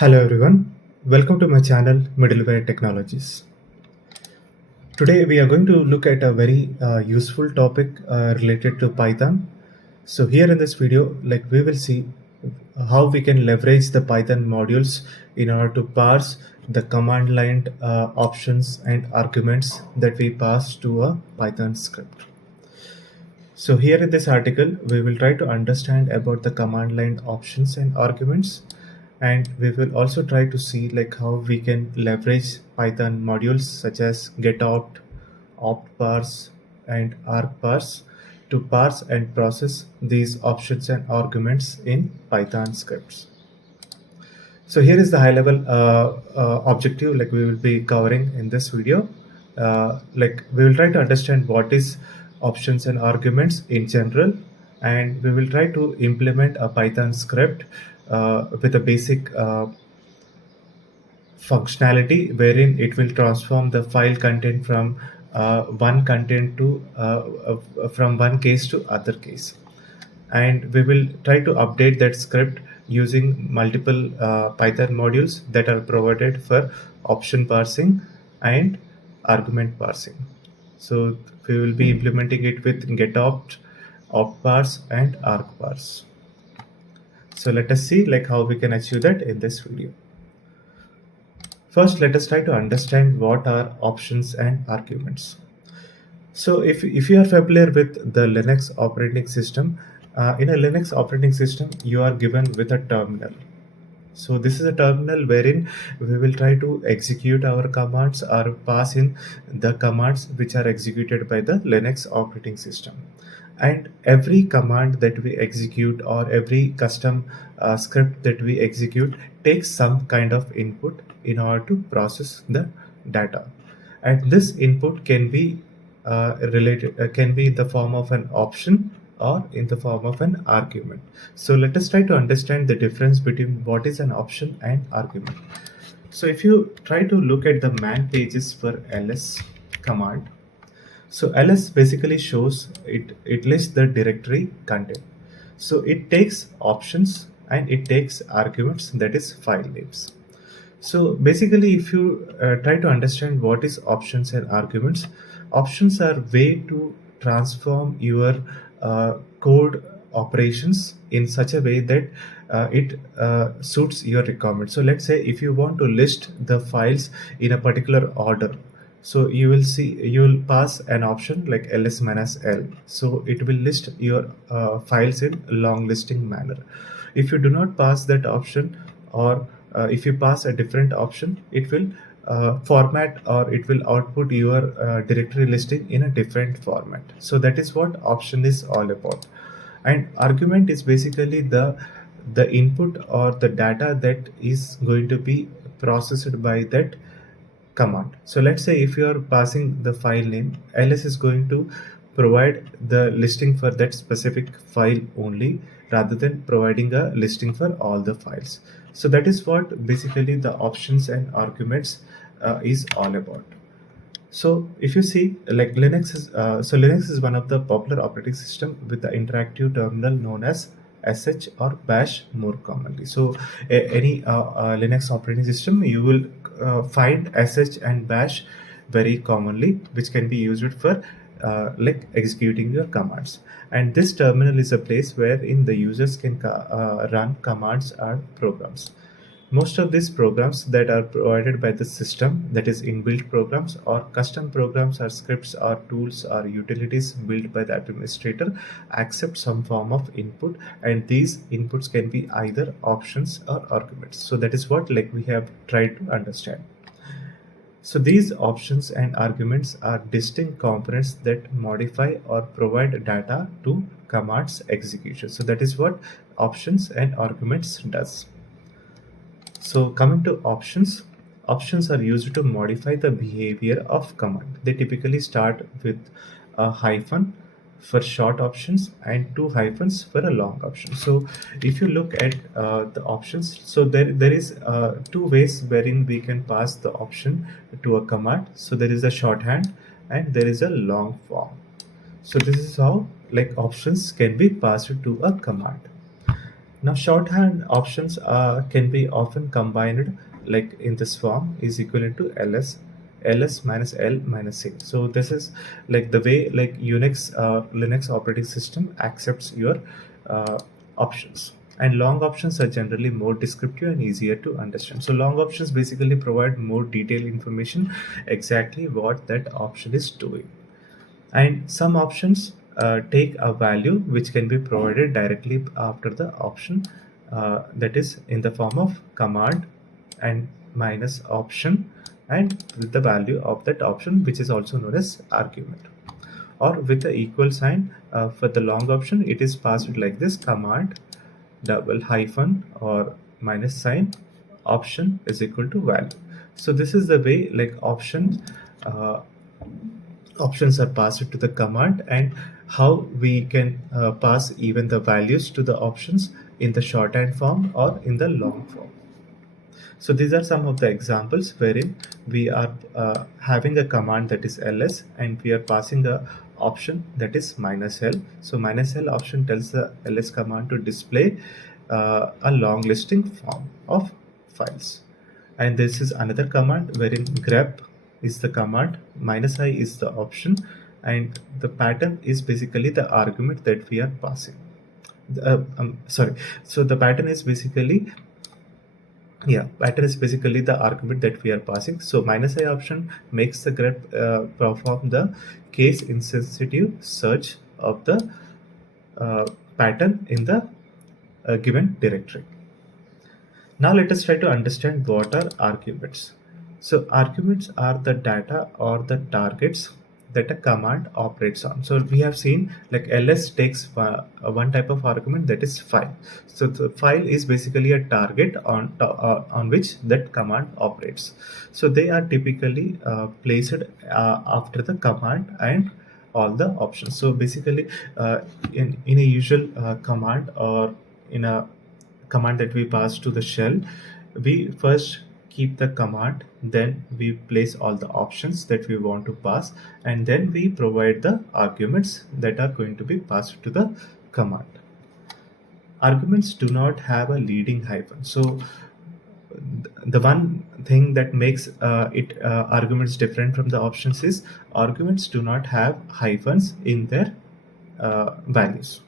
Hello everyone, welcome to my channel Middleware Technologies. Today we are going to look at a very useful topic related to Python. So here in this video, we will see how we can leverage the Python modules in order to parse the command line options and arguments that we pass to a Python script. So here in this article, we will try to understand about the command line options and arguments, and we will also try to see how we can leverage Python modules such as getopt, optparse, and argparse to parse and process these options and arguments in Python scripts. So here is the high level objective we will be covering in this video. We will try to understand what is options and arguments in general, and we will try to implement a Python script with a basic functionality wherein it will transform the file content from one content to from one case to other case, and we will try to update that script using multiple Python modules that are provided for option parsing and argument parsing. So we will be implementing it with getopt, optparse, and argparse. So let us see how we can achieve that in this video. First, let us try to understand what are options and arguments. So if you are familiar with the Linux operating system, in a Linux operating system, you are given with a terminal. So this is a terminal wherein we will try to execute our commands or pass in the commands which are executed by the Linux operating system. And every command that we execute or every custom script that we execute takes some kind of input in order to process the data. And this input can be can be in the form of an option or in the form of an argument. So let us try to understand the difference between what is an option and argument. So if you try to look at the man pages for ls command, so ls basically shows it lists the directory content. So it takes options and it takes arguments, that is file names. So basically, if you try to understand what is options and arguments, options are way to transform your code operations in such a way that it suits your requirement. So let's say if you want to list the files in a particular order, so you will pass an option like ls minus l. So it will list your files in long listing manner. If you do not pass that option, or if you pass a different option, it will format or it will output your directory listing in a different format. So that is what option is all about. And argument is basically the input or the data that is going to be processed by that command. So let's say if you are passing the file name, ls is going to provide the listing for that specific file only, rather than providing a listing for all the files. So that is what basically the options and arguments is all about. So if you see, Linux is one of the popular operating system with the interactive terminal known as sh or bash more commonly. So any Linux operating system, you will find sh and bash very commonly, which can be used for executing your commands. And this terminal is a place wherein the users can run commands or programs. Most of these programs that are provided by the system, that is inbuilt programs or custom programs or scripts or tools or utilities built by the administrator, accept some form of input, and these inputs can be either options or arguments. So that is what we have tried to understand. So these options and arguments are distinct components that modify or provide data to commands execution. So that is what options and arguments does. So coming to options, options are used to modify the behavior of command. They typically start with a hyphen for short options and two hyphens for a long option. So if you look at the options, so there is two ways wherein we can pass the option to a command. So there is a shorthand and there is a long form. So this is how options can be passed to a command. Now, shorthand options can be often combined like in this form is equivalent to ls minus l minus c. So this is like the way like Unix Linux operating system accepts your uh, options. And long options are generally more descriptive and easier to understand. So long options basically provide more detailed information exactly what that option is doing. And some options take a value which can be provided directly after the option, that is in the form of command and minus option and with the value of that option, which is also known as argument, or with the equal sign. For the long option it is passed like this: command double hyphen or minus sign option is equal to value. So this is the way like uh, options are passed to the command, and how we can pass even the values to the options in the shorthand form or in the long form. So these are some of the examples wherein we are having a command that is ls and we are passing a option that is minus l. So minus l option tells the ls command to display a long listing form of files. And this is another command wherein grep is the command, minus I is the option, and the pattern is basically the argument that we are passing. Sorry. So the pattern is basically, yeah, pattern is basically the argument that we are passing. So minus I option makes the grep perform the case insensitive search of the uh, pattern in the given directory. Now let us try to understand what are arguments. So arguments are the data or the targets that a command operates on. So we have seen like ls takes one type of argument, that is file. So the file is basically a target on which that command operates. So they are typically placed after the command and all the options. So basically in a usual command or in a command that we pass to the shell, we first keep the command, then we place all the options that we want to pass, and then we provide the arguments that are going to be passed to the command. Arguments do not have a leading hyphen. So the one thing that makes it arguments different from the options is arguments do not have hyphens in their values.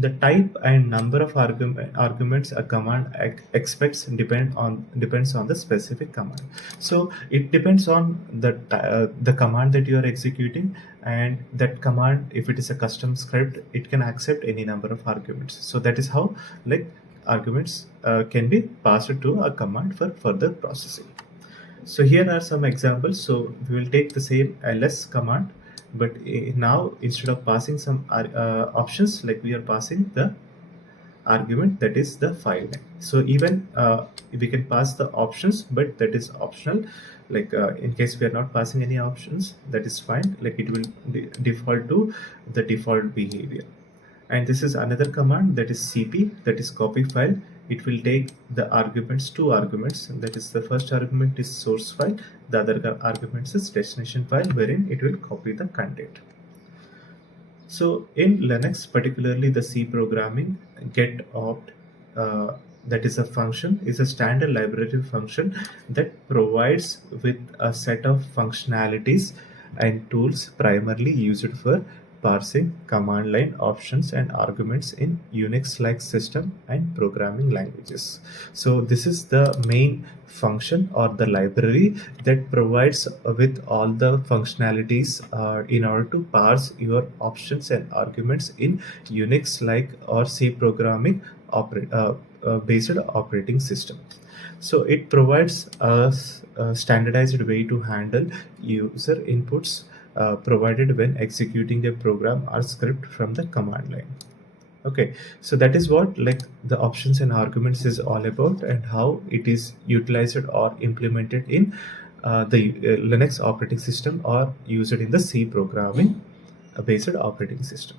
The type and number of arguments a command expects depends on the specific command. So it depends on the command that you are executing, and that command, if it is a custom script, it can accept any number of arguments. So that is how like arguments can be passed to a command for further processing. So here are some examples. So we will take the same ls command, but now instead of passing some options, like we are passing the argument that is the file name. So even we can pass the options, but that is optional. Like in case we are not passing any options, that is fine. Like it will default to the default behavior. And this is another command that is cp, that is copy file. It will take the arguments, two arguments, and that is the first argument is source file, the other argument is destination file, wherein it will copy the content. So in Linux, particularly the C programming, getopt, that is a function, is a standard library function that provides with a set of functionalities and tools primarily used for parsing command line options and arguments in Unix-like system and programming languages. So this is the main function or the library that provides with all the functionalities in order to parse your options and arguments in Unix-like or C programming based operating system. So it provides a standardized way to handle user inputs provided when executing a program or script from the command line. Okay, so that is what like the options and arguments is all about, and how it is utilized or implemented in the Linux operating system or used in the C programming based operating system.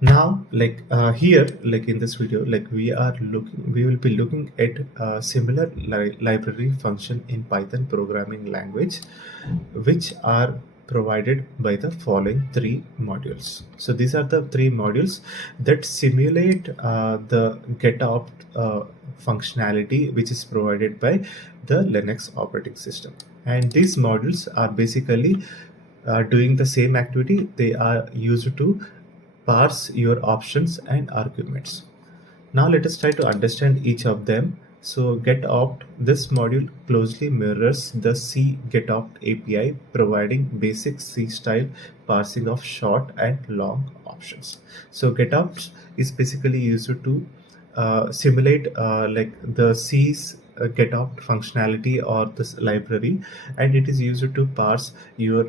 Now like here, like in this video, like we will be looking at a similar library function in Python programming language, which are provided by the following three modules. So these are the three modules that simulate the getopt functionality which is provided by the Linux operating system. And these modules are basically doing the same activity. They are used to parse your options and arguments. Now let us try to understand each of them. So getopt, this module closely mirrors the C getopt API, providing basic C style parsing of short and long options. So getopt is basically used to simulate like the C's getopt functionality or this library, and it is used to parse your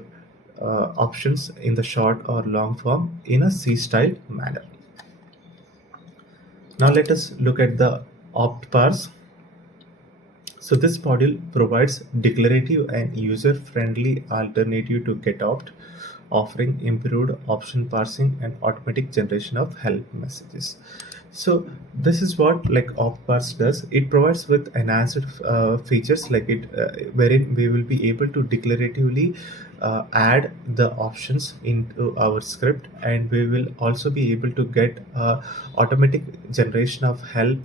options in the short or long form in a C style manner. Now let us look at the optparse. So this module provides declarative and user-friendly alternative to getopt, offering improved option parsing and automatic generation of help messages. So this is what like optparse does. It provides with enhanced features like it wherein we will be able to declaratively add the options into our script, and we will also be able to get automatic generation of help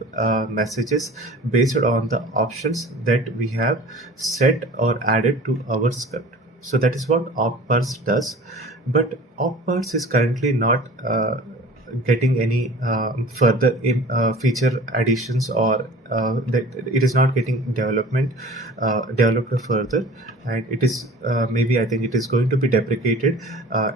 messages based on the options that we have set or added to our script. So that is what optparse does, but optparse is currently not getting any further feature additions, or that it is not getting developed further, and it is maybe I think it is going to be deprecated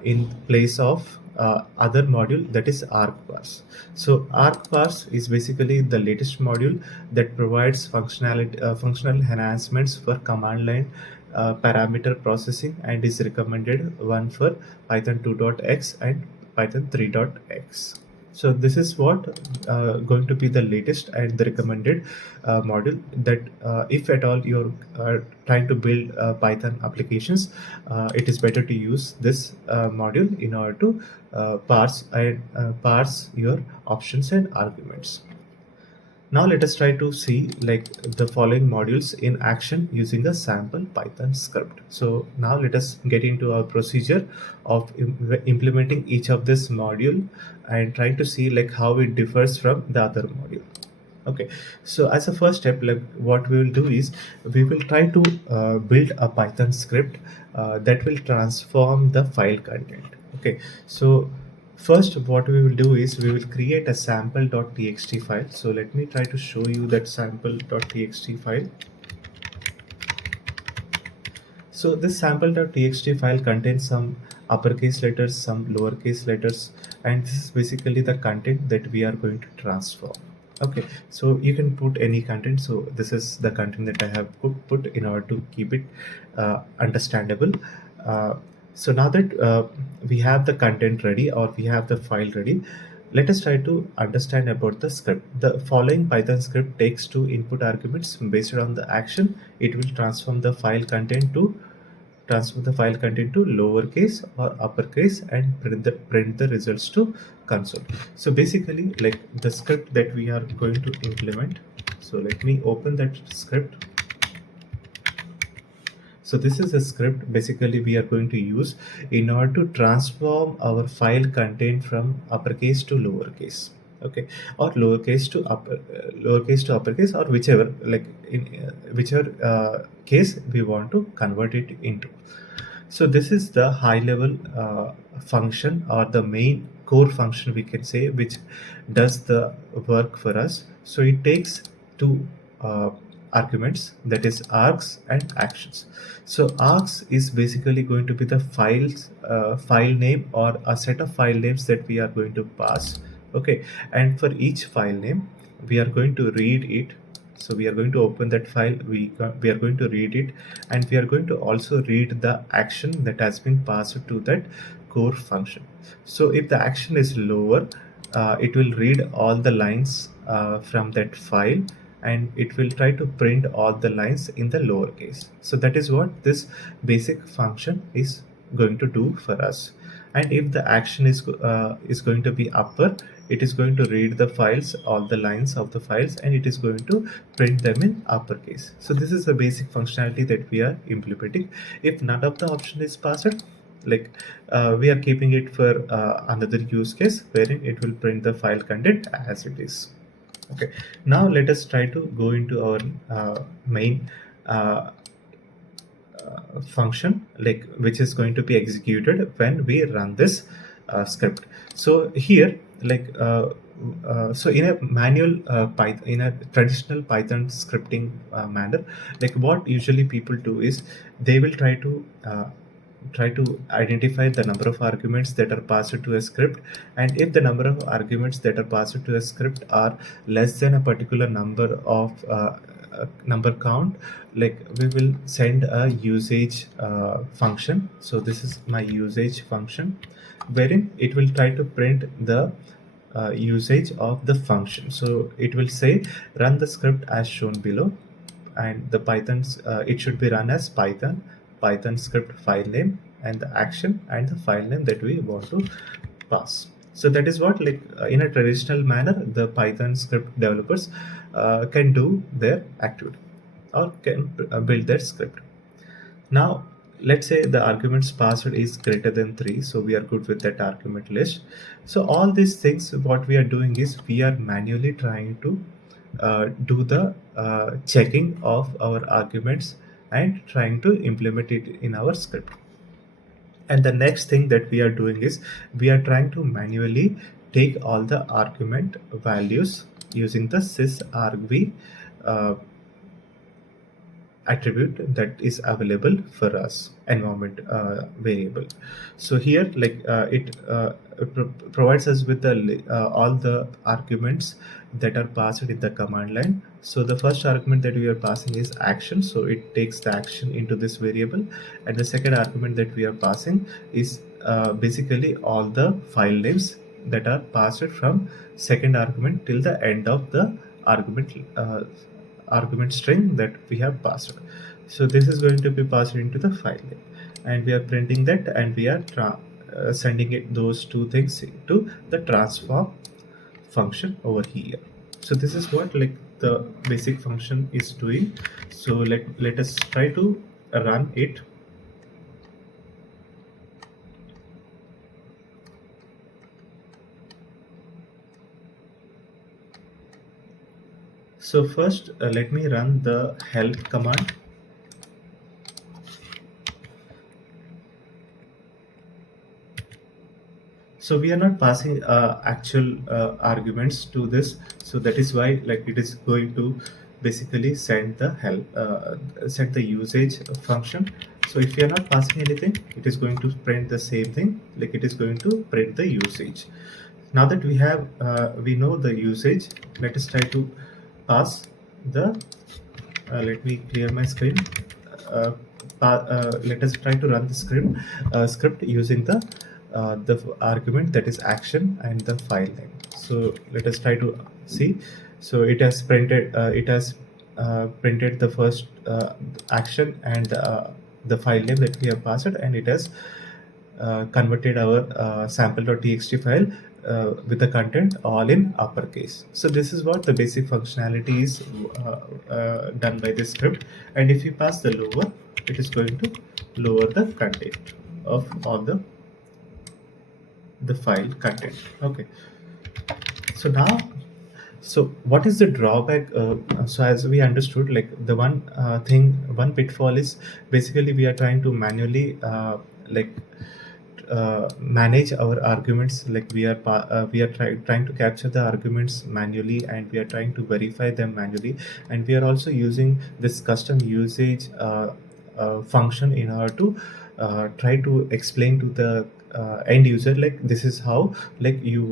in place of other module, that is argparse. So argparse is basically the latest module that provides functional enhancements for command line parameter processing, and is recommended one for Python 2.x and Python 3.x. So this is what going to be the latest and the recommended module that if at all you're trying to build Python applications, it is better to use this module in order to parse your options and arguments. Now let us try to see like the following modules in action using a sample Python script. So now let us get into our procedure of implementing each of this module and trying to see like how it differs from the other module. Okay, so as a first step, like what we will do is we will try to build a Python script that will transform the file content. Okay, so first what we will do is we will create a sample.txt file. So let me try to show you that sample.txt file. So this sample.txt file contains some uppercase letters, some lowercase letters, and this is basically the content that we are going to transform. Okay, so you can put any content. So this is the content that I have put in order to keep it understandable. So now that we have the content ready, or we have the file ready, let us try to understand about the script. The following Python script takes two input arguments. Based on the action, it will transform the file content to lowercase or uppercase and print the results to console. So basically like the script that we are going to implement, so let me open that script. So this is a script basically we are going to use in order to transform our file content from uppercase to lowercase. Okay, or lowercase to uppercase, or whichever, like in whichever case we want to convert it into. So this is the high level function, or the main core function we can say, which does the work for us. So it takes two arguments, that is args and actions. So args is basically going to be the file name, or a set of file names that we are going to pass. Okay, and for each file name we are going to read it. So we are going to open that file, we are going to read it, and we are going to also read the action that has been passed to that core function. So if the action is lower, it will read all the lines from that file, and it will try to print all the lines in the lowercase. So that is what this basic function is going to do for us. And if the action is going to be upper, it is going to read the files, all the lines of the files, and it is going to print them in uppercase. So this is the basic functionality that we are implementing. If none of the option is passed, like we are keeping it for another use case wherein it will print the file content as it is. Okay, now let us try to go into our main uh, function, like which is going to be executed when we run this script. So here, so in a manual Python, in a traditional Python scripting manner, like what usually people do is they will try to identify the number of arguments that are passed to a script, and if the number of arguments that are passed to a script are less than a particular number of number count, like we will send a usage function. So this is my usage function, wherein it will try to print the usage of the function. So it will say run the script as shown below, and the Python's it should be run as Python script file name and the action and the file name that we want to pass. So that is what, like in a traditional manner, the Python script developers can do their activity or can build their script. Now let's say the arguments passed is greater than 3, so we are good with that argument list. So all these things, what we are doing is we are manually trying to do the checking of our arguments and trying to implement it in our script. And the next thing that we are doing is we are trying to manually take all the argument values using the sysargv uh, attribute that is available for us, environment variable. So here, like it provides us with the all the arguments that are passed in the command line. So the first argument that we are passing is action, so it takes the action into this variable, and the second argument that we are passing is basically all the file names that are passed from second argument till the end of the argument argument string that we have passed. So this is going to be passed into the file name, and we are printing that, and we are sending it those two things to the transform function over here. So this is what, like, the basic function is doing. So let us try to run it. So first let me run the help command. So we are not passing actual arguments to this, so that is why, like, it is going to basically send the help send the usage function. So if you are not passing anything, it is going to print the same thing, like it is going to print the usage. Now that we have we know the usage, let us try to pass the let me clear my screen. Let us try to run the script using the argument that is action and the file name. So let us try to see. So it has printed the first action and the file name that we have passed, and it has converted our sample.txt file with the content all in uppercase. So this is what the basic functionality is done by this script. And if you pass the lower, it is going to lower the content of all the file content. Okay, so now, so what is the drawback? So as we understood, like the one pitfall is basically we are trying to manually manage our arguments. Like we are trying to capture the arguments manually, and we are trying to verify them manually, and we are also using this custom usage function in order to try to explain to the end user, like this is how, like, you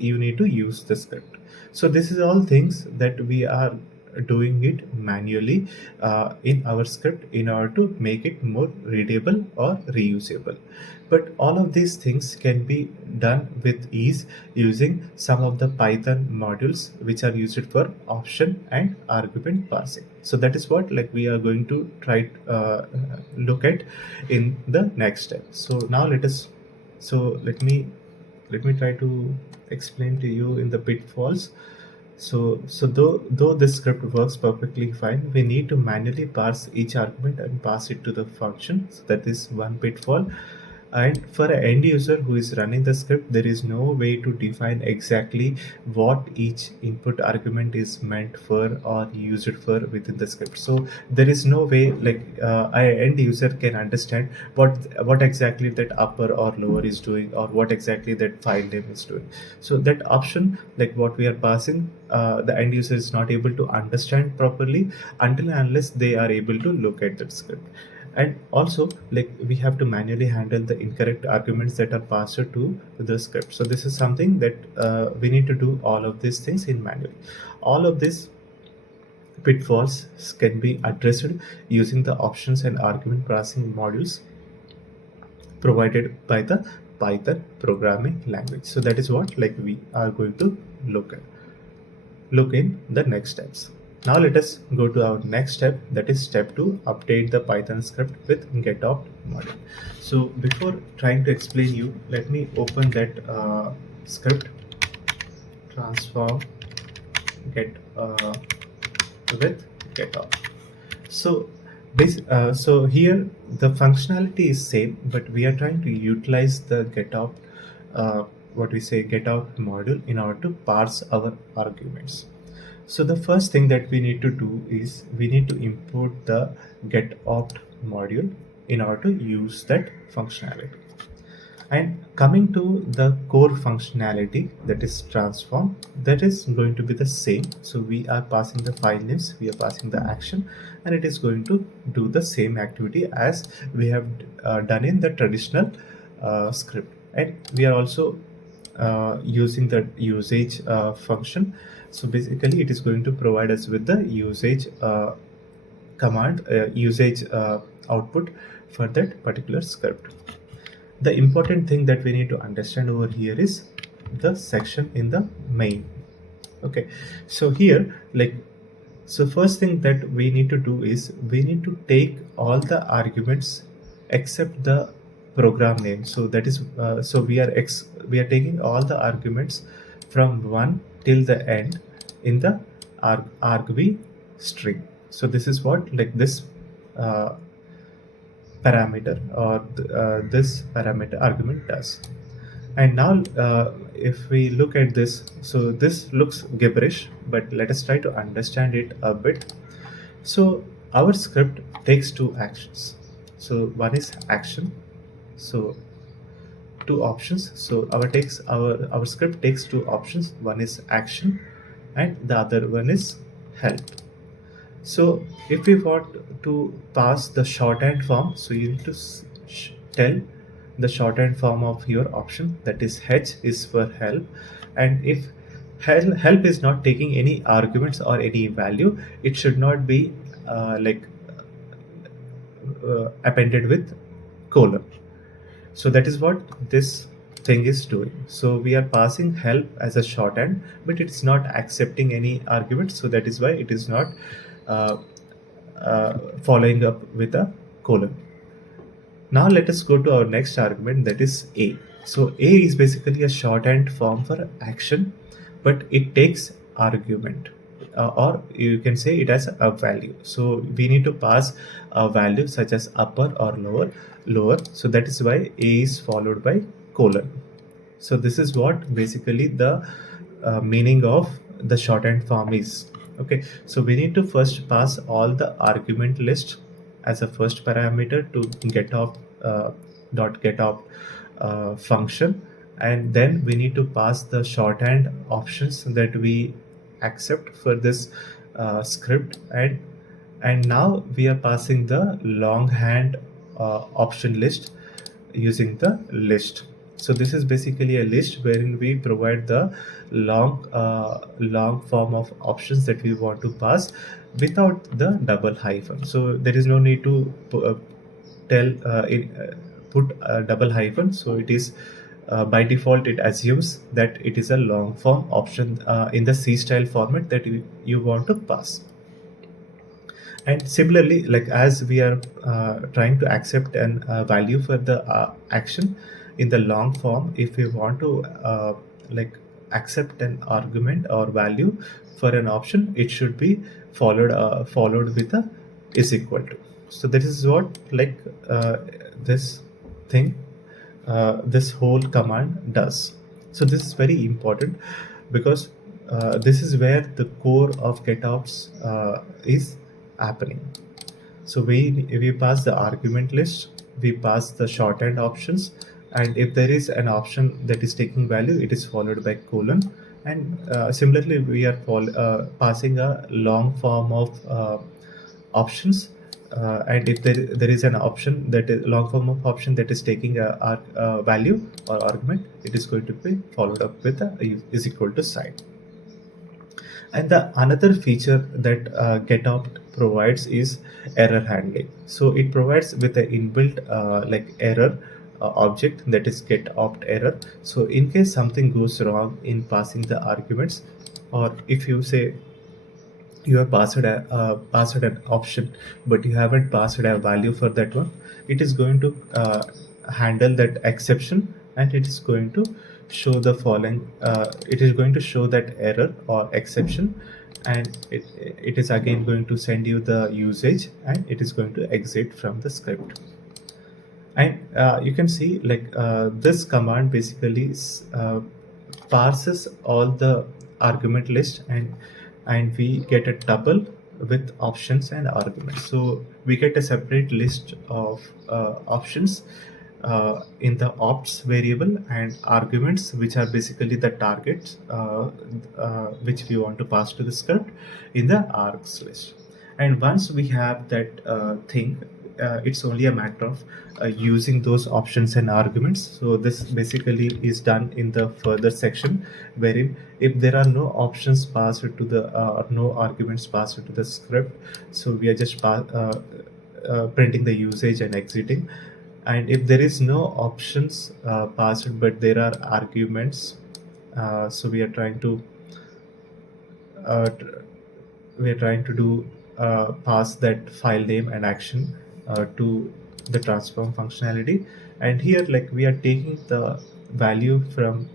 need to use the script. So this is all things that we are doing it manually in our script in order to make it more readable or reusable. But all of these things can be done with ease using some of the Python modules which are used for option and argument parsing. So that is what, like, we are going to try look at in the next step. So now let me try to explain to you in the pitfalls. So though this script works perfectly fine, we need to manually parse each argument and pass it to the function. So that is one pitfall. And for an end user who is running the script, there is no way to define exactly what each input argument is meant for or used for within the script. So there is no way like an end user can understand what exactly that upper or lower is doing, or what exactly that file name is doing. So that option, like what we are passing, the end user is not able to understand properly until and unless they are able to look at that script. And also, like, we have to manually handle the incorrect arguments that are passed to the script. So this is something that we need to do all of these things in manually. All of these pitfalls can be addressed using the options and argument parsing modules provided by the Python programming language. So that is what like we are going to look in the next steps. Now let us go to our next step, that is step 2, update the Python script with getopt module. So before trying to explain you, let me open that script, transform get with getopt. So so here the functionality is same, but we are trying to utilize the getopt what we say getopt module in order to parse our arguments. So the first thing that we need to do is we need to import the getopt module in order to use that functionality. And coming to the core functionality, that is transform, that is going to be the same. So we are passing the file names, we are passing the action, and it is going to do the same activity as we have done in the traditional script. And we are also using the usage function. So basically it is going to provide us with the usage command, usage output for that particular script. The important thing that we need to understand over here is the section in the main. Okay, so here, like, so first thing that we need to do is we need to take all the arguments except the program name. So that is so we are taking all the arguments from 1 till the end in the argv string. So this is what like this uh, parameter or this parameter argument does. And now if we look at this, so this looks gibberish, but let us try to understand it a bit. So our script takes two actions. So one is action, so two options. So our script takes two options. One is action and the other one is help. So if we want to pass the shorthand form, so you need to tell the shorthand form of your option, that is H is for help. And if help is not taking any arguments or any value, it should not be appended with colon. So that is what this thing is doing. So we are passing help as a shorthand, but it's not accepting any arguments. So that is why it is not uh, following up with a colon. Now let us go to our next argument, that is A. So A is basically a shorthand form for action, but it takes argument, or you can say it as a value. So we need to pass a value such as upper or lower. So that is why A is followed by colon. So this is what basically the meaning of the shorthand form is. Okay, so we need to first pass all the argument list as a first parameter to getopt dot getopt function, and then we need to pass the shorthand options that we accept for this script, and now we are passing the longhand option list using the list. So this is basically a list wherein we provide the long form of options that we want to pass without the double hyphen. So there is no need to put a double hyphen. So it is by default it assumes that it is a long form option in the C style format that you want to pass. And similarly, like as we are trying to accept an value for the action in the long form, if we want to like accept an argument or value for an option, it should be followed with a is equal to. So this is what like this thing this whole command does. So this is very important because this is where the core of getopts is happening. So we pass the argument list, we pass the shorthand options, and if there is an option that is taking value, it is followed by colon. And similarly, we are passing a long form of options. And if there is an option that is long form of option that is taking a value or argument, it is going to be followed up with a is equal to sign. And the another feature that getopt provides is error handling. So it provides with an inbuilt like error object, that is getopt error. So in case something goes wrong in passing the arguments, or if you say you have passed an option but you haven't passed a value for that one, it is going to handle that exception, and it is going to show the following it is going to show that error or exception, and it is again going to send you the usage, and it is going to exit from the script. And you can see like this command basically parses all the argument list, and we get a tuple with options and arguments. So we get a separate list of options in the opts variable, and arguments, which are basically the targets which we want to pass to the script, in the args list. And once we have that thing, it's only a matter of using those options and arguments. So this basically is done in the further section, wherein if there are no options passed to the or no arguments passed to the script, so we are just printing the usage and exiting. And if there is no options passed but there are arguments, so we are trying to uh, tr- do pass that file name and action to the transform functionality. And here like we are taking the value from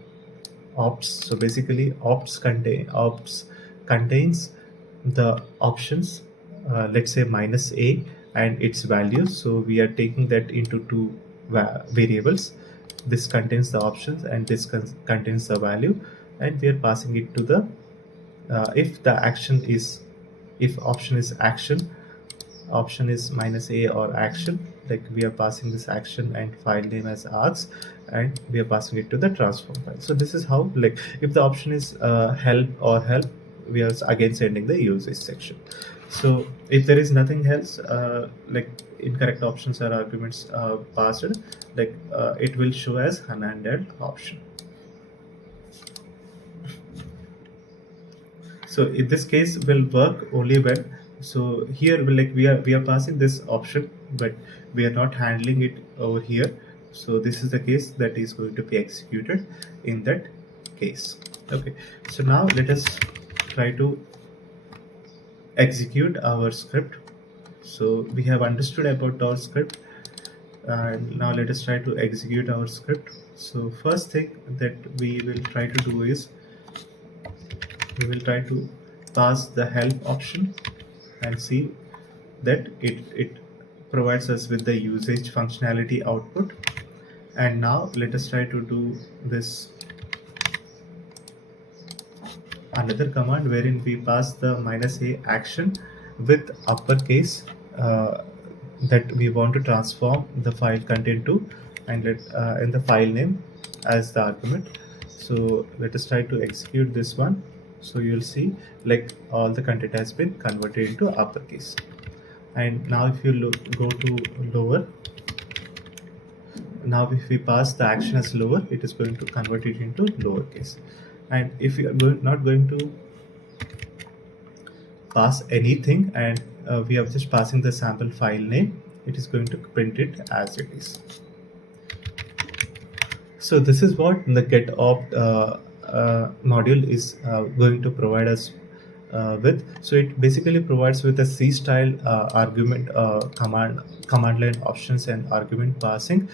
ops. So basically ops contains the options, let's say -a and its value. So we are taking that into two variables. This contains the options and this contains the value, and we are passing it to the if the action is, if option is action, option is -a or action, like we are passing this action and file name as args, and we are passing it to the transform file. So this is how, like if the option is help or help, we are again sending the usage section. So if there is nothing else, like incorrect options or arguments passed, like it will show as unhandled option. So in this case will work only when, so here like we are passing this option, but we are not handling it over here. So this is the case that is going to be executed in that case. Okay, so now let us try to execute our script. So we have understood about our script, and now let us try to execute our script. So first thing that we will try to do is we will try to pass the help option and see that it provides us with the usage functionality output. And now let us try to do this another command wherein we pass the -a action with uppercase that we want to transform the file content to, and in the file name as the argument. So let us try to execute this one. So you'll see like all the content has been converted into uppercase. And now if you go to lower, now if we pass the action as lower, it is going to convert it into lowercase. And if you are not going to pass anything, and we are just passing the sample file name, it is going to print it as it is. So this is what the getopt module is going to provide us with. So it basically provides with a C style argument command line options and argument passing.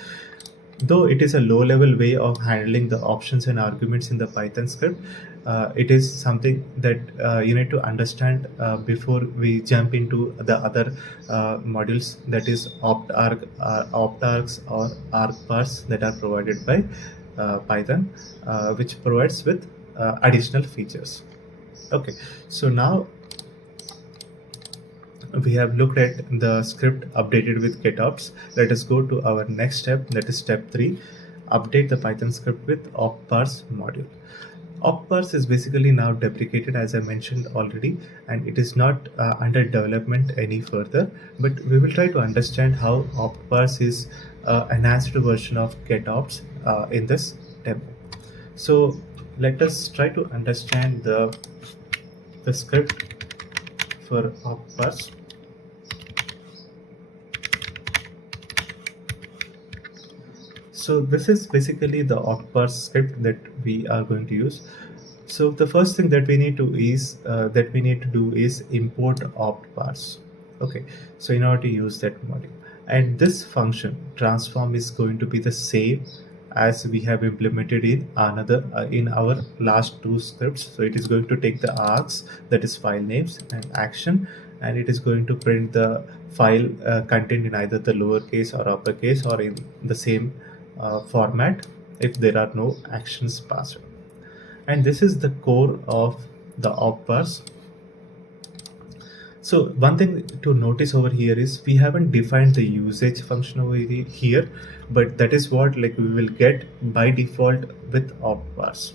Though it is a low level way of handling the options and arguments in the Python script, it is something that you need to understand before we jump into the other modules, that is optargs or argparse that are provided by Python, which provides with additional features. Okay, so now we have looked at the script updated with getopts. Let us go to our next step, that is step 3, update the Python script with optparse module. Optparse is basically now deprecated, as I mentioned already, and it is not under development any further, but we will try to understand how optparse is enhanced version of getopts in this demo. So let us try to understand the script for optparse. So this is basically the optparse script that we are going to use. So the first thing that we need to do is import optparse. Okay, so in order to use that module, and this function transform is going to be the same as we have implemented in our last two scripts. So it is going to take the args, that is file names and action, and it is going to print the file content in either the lowercase or uppercase or in the same format if there are no actions passed. And this is the core of the optparse. So one thing to notice over here is we haven't defined the usage function over here, but that is what like we will get by default with optparse.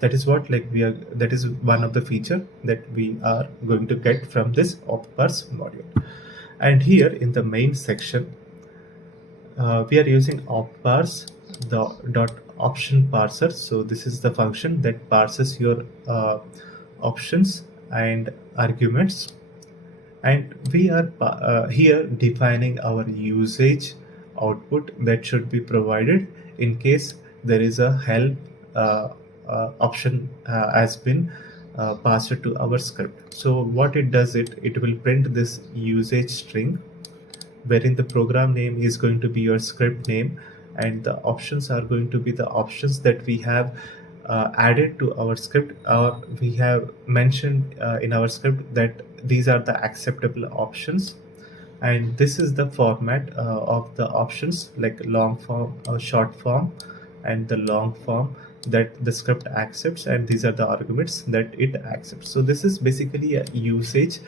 That is what like that is one of the feature that we are going to get from this optparse module. And here in the main section, we are using optparse the dot option parser. So this is the function that parses your options and arguments, and we are here defining our usage output that should be provided in case there is a help option has been passed to our script. So what it does, it will print this usage string wherein the program name is going to be your script name, and the options are going to be the options that we have added to our script, or we have mentioned in our script that these are the acceptable options. And this is the format of the options, like long form or short form and the long form that the script accepts, and these are the arguments that it accepts. So this is basically a usage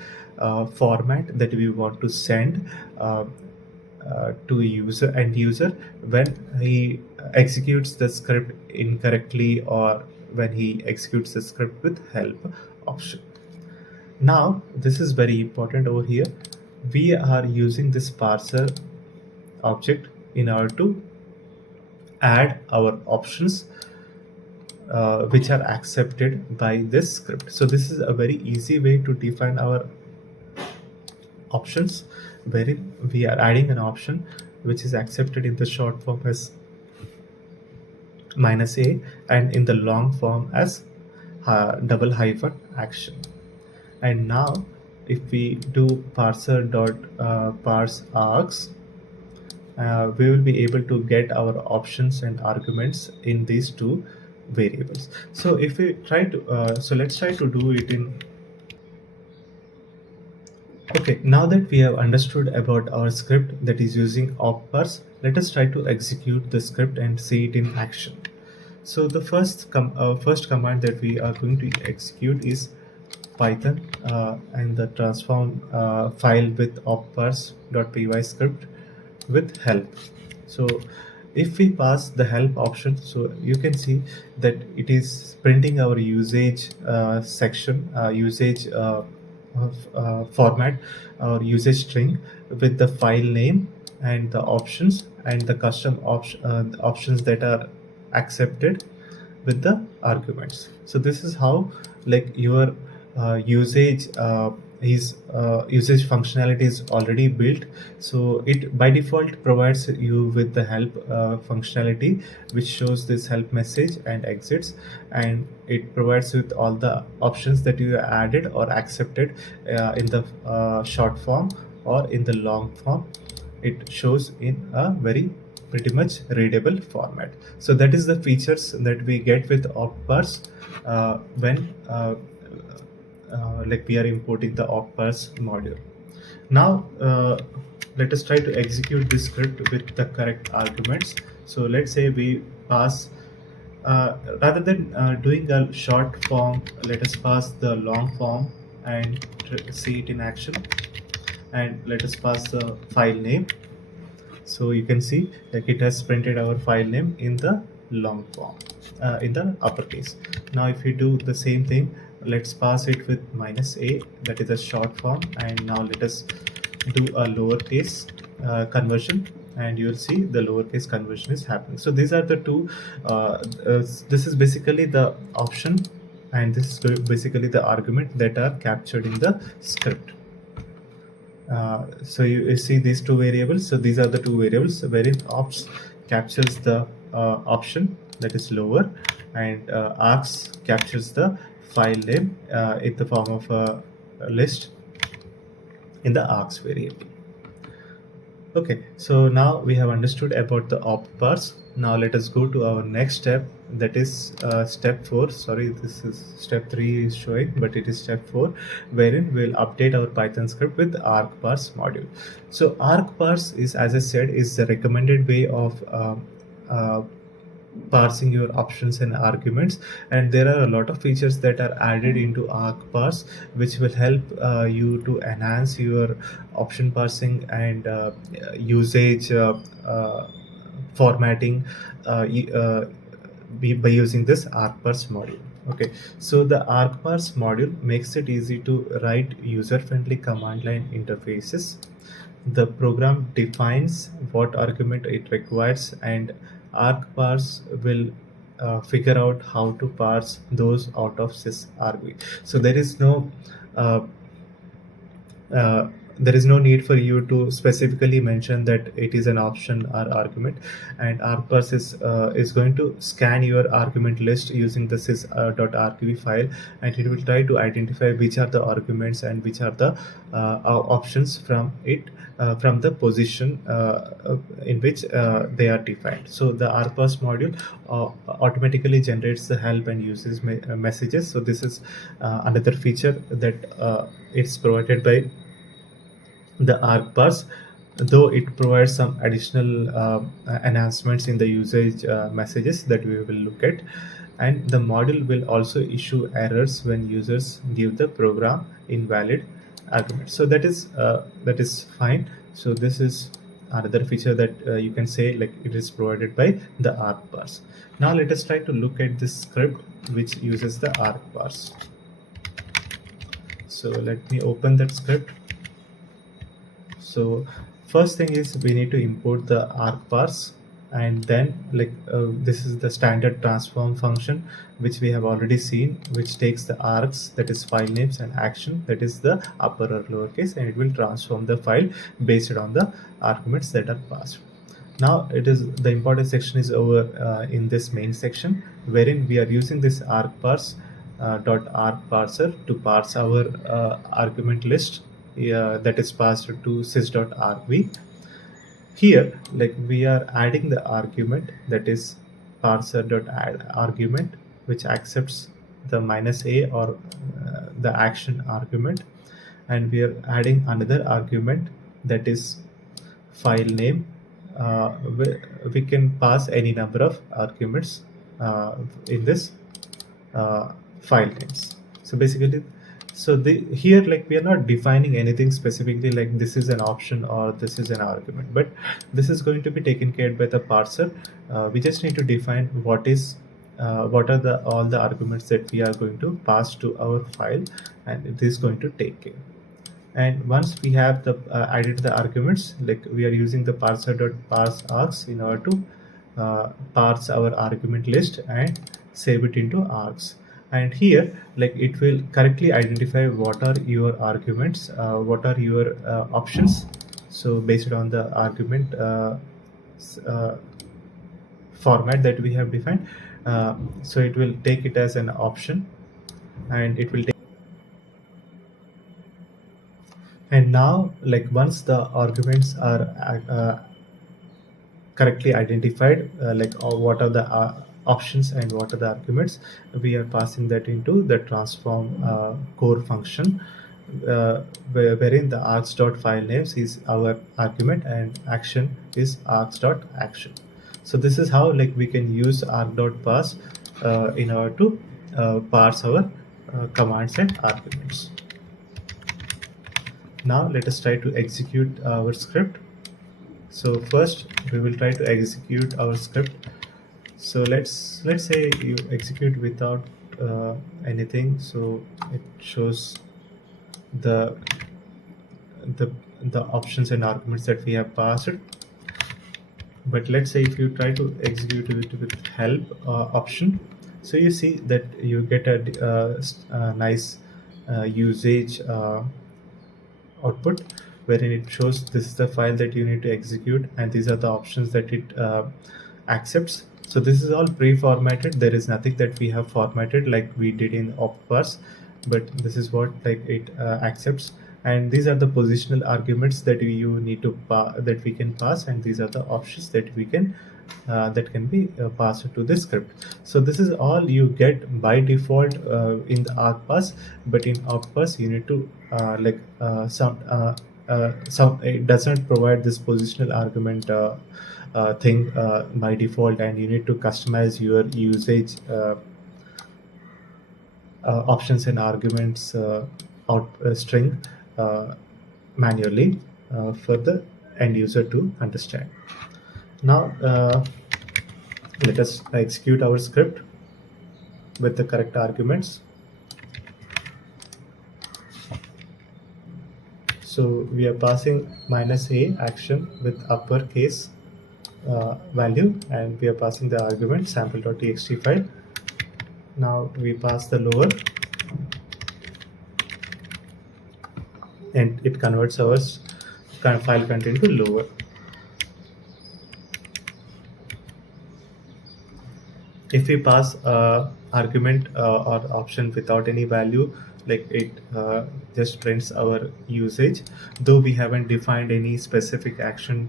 format that we want to send to end user when he executes the script incorrectly or when he executes the script with help option. Now this is very important over here. We are using this parser object in order to add our options which are accepted by this script. So this is a very easy way to define our options, wherein we are adding an option which is accepted in the short form as -a and in the long form as double hyphen action. And now if we do parser dot parse args, we will be able to get our options and arguments in these two variables. So if we try to so let's try to do it in. Okay, now that we have understood about our script that is using optparse, let us try to execute the script and see it in action. So the first command that we are going to execute is Python and the transform file with optparse.py script with help. So if we pass the help option, so you can see that it is printing our usage section, usage format or usage string with the file name and the options and the custom options that are accepted with the arguments. So this is how like your usage usage functionality is already built. So it by default provides you with the help functionality, which shows this help message and exits, and it provides with all the options that you added or accepted in the short form or in the long form. It shows in a very pretty much readable format. So that is the features that we get with optparse when like we are importing the optparse module. Now let us try to execute this script with the correct arguments. So let's say we pass rather than doing a short form, let us pass the long form and see it in action. And let us pass the file name. So you can see like it has printed our file name in the long form, in the uppercase. Now if we do the same thing, let's pass it with -a, that is a short form, and now let us do a lowercase conversion, and you'll see the lowercase conversion is happening. So these are the two, this is basically the option, and this is basically the argument that are captured in the script. So you see these two variables. So these are the two variables wherein ops captures the option that is lower, and args captures the file name in the form of a list in the args variable. Okay, so now we have understood about the opt parse. Now let us go to our next step, that is step 4. Sorry, this is step 3 is showing, but it is step 4, wherein we'll update our Python script with argparse module. So argparse is, as I said, is the recommended way of uh, parsing your options and arguments, and there are a lot of features that are added into argparse which will help you to enhance your option parsing and usage formatting by using this argparse module. Okay, so the argparse module makes it easy to write user-friendly command line interfaces. The program defines what argument it requires, and argparse will figure out how to parse those out of sysargv. So uh, uh, there is no need for you to specifically mention that it is an option or argument, and argparse is going to scan your argument list using the sys.argv file, and it will try to identify which are the arguments and which are the options from it, from the position in which they are defined. So the argparse module automatically generates the help and uses messages. So this is another feature that it's provided by the argparse, though it provides some additional enhancements in the usage messages that we will look at. And the module will also issue errors when users give the program invalid argument. So that is fine. So this is another feature that you can say like it is provided by the argparse. Now let us try to look at this script which uses the argparse. So let me open that script. So first thing is we need to import the argparse, and then like this is the standard transform function which we have already seen, which takes the args, that is file names, and action, that is the upper or lowercase, and it will transform the file based on the arguments that are passed. Now it is the important section is over in this main section, wherein we are using this argparse dot argparser to parse our argument list that is passed to sys.argv. Here, like we are adding the argument, that is parser.add argument, which accepts the -a or the action argument, and we are adding another argument, that is file name. We can pass any number of arguments in this file names. So basically, so the here like we are not defining anything specifically like this is an option or this is an argument, but this is going to be taken care by the parser. We just need to define what are the all the arguments that we are going to pass to our file, and it is going to take care. And once we have the added the arguments, like we are using the parser.parse args in order to parse our argument list and save it into args. And here like it will correctly identify what are your arguments, what are your options. So based on the argument format that we have defined, so it will take it as an option, and it will take. And now like once the arguments are correctly identified, like what are the options and what are the arguments, we are passing that into the transform core function, wherein the args.file names is our argument and action is args.action. So this is how like we can use arg.parse in order to parse our commands and arguments. Now let us try to execute our script. So first we will try to execute our script. So let's say you execute without anything. So it shows the the the options and arguments that we have passed. But let's say if you try to execute it with help option, so you see that you get a nice usage output, wherein it shows this is the file that you need to execute and these are the options that it accepts. So this is all pre-formatted. There is nothing that we have formatted like we did in optparse, but this is what like it accepts. And these are the positional arguments that you need to that we can pass, and these are the options that we can that can be passed to the script. So this is all you get by default in the argparse, but in optparse you need to some it doesn't provide this positional argument thing by default, and you need to customize your usage options and arguments out string uh, manually for the end user to understand. Now let us execute our script with the correct arguments. So we are passing -a action with uppercase value, and we are passing the argument sample.txt file. Now we pass the lower, and it converts our file content to lower. If we pass argument or option without any value, like it just prints our usage, though we haven't defined any specific action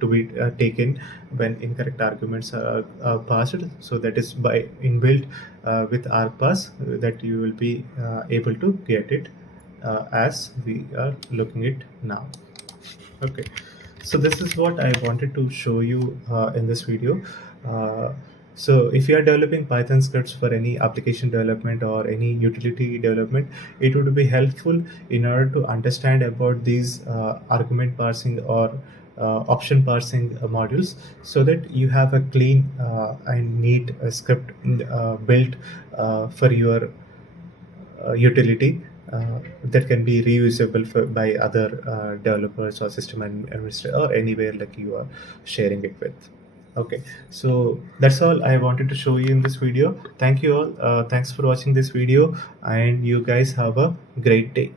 to be taken when incorrect arguments are passed. So that is by inbuilt with argparse that you will be able to get it as we are looking it now. Okay, so this is what I wanted to show you in this video. Uh, so if you are developing Python scripts for any application development or any utility development, it would be helpful in order to understand about these argument parsing or option parsing modules, so that you have a clean and neat script built for your utility that can be reusable by other developers or system administrator or anywhere like you are sharing it with. Okay, so that's all I wanted to show you in this video. Thank you all. Thanks for watching this video, and you guys have a great day.